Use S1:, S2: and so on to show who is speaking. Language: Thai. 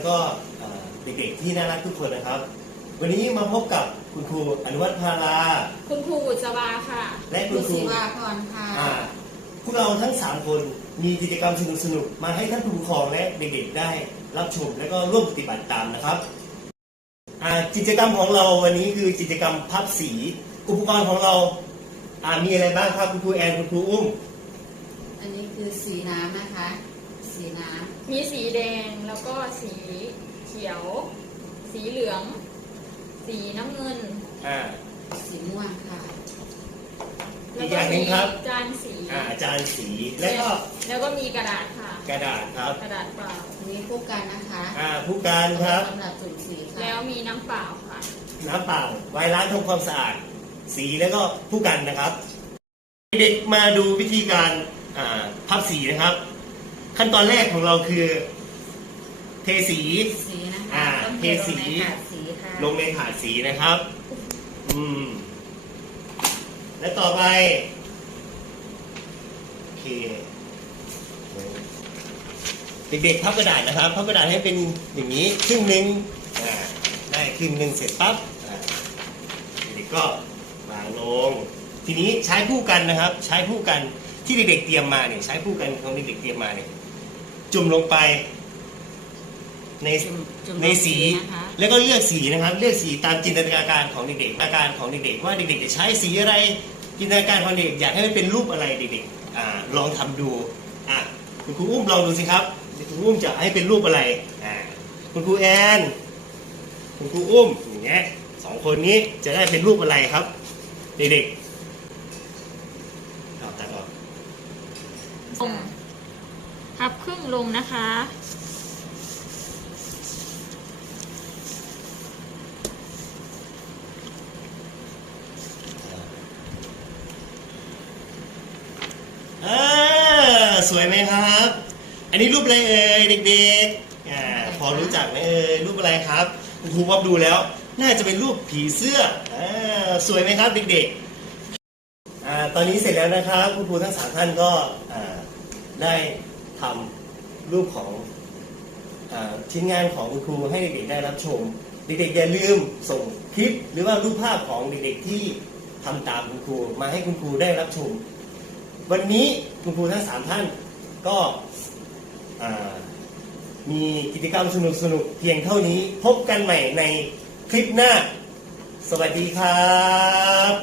S1: ก็เด็กๆที่น่ารักทุกคนนะครับวันนี้มาพบกับคุณครูอนุวัฒน์ภารา
S2: คุณครูบุษบาค่ะ
S1: และคุณครู
S3: ศิวาพรค่ะ
S1: พวกเราทั้ง3คนมีกิจกรรมสนุกๆมาให้ท่านผู้ปกครองและเด็กๆได้รับชมและก็ร่วมปฏิบัติตามนะครับกิจกรรมของเราวันนี้คือกิจกรรมพับสีอุปกรณ์ของเรามีอะไรบ้างครับคุณครูแอนคุณครูอุ้ม
S3: อันนี้คือสีน้ำนะคะสีน้
S2: ำมีสีแดงแล้วก็สีเขียว สีเหลือง สีน้ำเงิน
S3: สีม่วงค่ะ
S1: อีกอย่างหนึ่งครับ
S2: จานสี
S1: จานสี
S2: แล้วก็มีกระดาษค่ะ
S1: กระดาษครับ
S2: กระดาษเปล่า
S3: อันนี้ผู้กันนะคะ
S1: ผู้กันครับ
S3: สำหรับจุดสีค่ะ
S2: แล้วมีน้ำเปล่าค่ะ
S1: น้ำเปล่าไว้ล้างทำความสะอาดสีแล้วก็ผู้กันนะครับเด็กมาดูวิธีการพับสีนะครับขั้นตอนแรกของเราคือเทสี
S3: นะคะ
S1: เทสีลงในถาดสีนะครับและต่อไปโอเคเด็กๆพับกระดาษนะครับพับกระดาษให้เป็นอย่างนี้ครึ่งหนึ่งได้ครึ่งหนึ่งเสร็จปั๊บเด็กๆก็วางลงทีนี้ใช้ผู้กันนะครับใช้ผู้กันที่เด็กๆเตรียมมาเนี่ยใช้ผู้กันของเด็กๆเตรียมมาเนี่ยจุ่มลงไปในสีแล้วก็เลือกสีนะครับเลือกสีตามจินตนาการของเด็กๆอาการของเด็กๆว่าเด็กๆจะใช้สีอะไรจินตนาการของเด็กอยากให้มันเป็นรูปอะไรเด็กๆลองทำดูคุณครูอุ้มลองดูสิครับคุณครูอุ้มจะให้เป็นรูปอะไรคุณครูแอนคุณครูอุ้มอย่างเงี้ย2คนนี้จะได้เป็นรูปอะไรครับเด็กๆตัดออก
S2: พับครึ่งลงนะคะ
S1: สวยไหมครับอันนี้รูปอะไรเอ่ยเด็กๆพอรู้จักไหมเอ่ยรูปอะไรครับคุณครูวับดูแล้วน่าจะเป็นรูปผีเสื้อสวยไหมครับเด็กๆตอนนี้เสร็จแล้วนะครับคุณครูทั้ง3ท่านก็ได้ทำรูปของชิ้นงานของคุณครูให้เด็กๆได้รับชมเด็กๆอย่าลืมส่งคลิปหรือว่ารูปภาพของเด็กๆที่ทำตามคุณครูมาให้คุณครูได้รับชมวันนี้คุณครูทั้ง3ท่านก็มีกิจกรรมสนุกๆเพียงเท่านี้พบกันใหม่ในคลิปหน้าสวัสดีครับ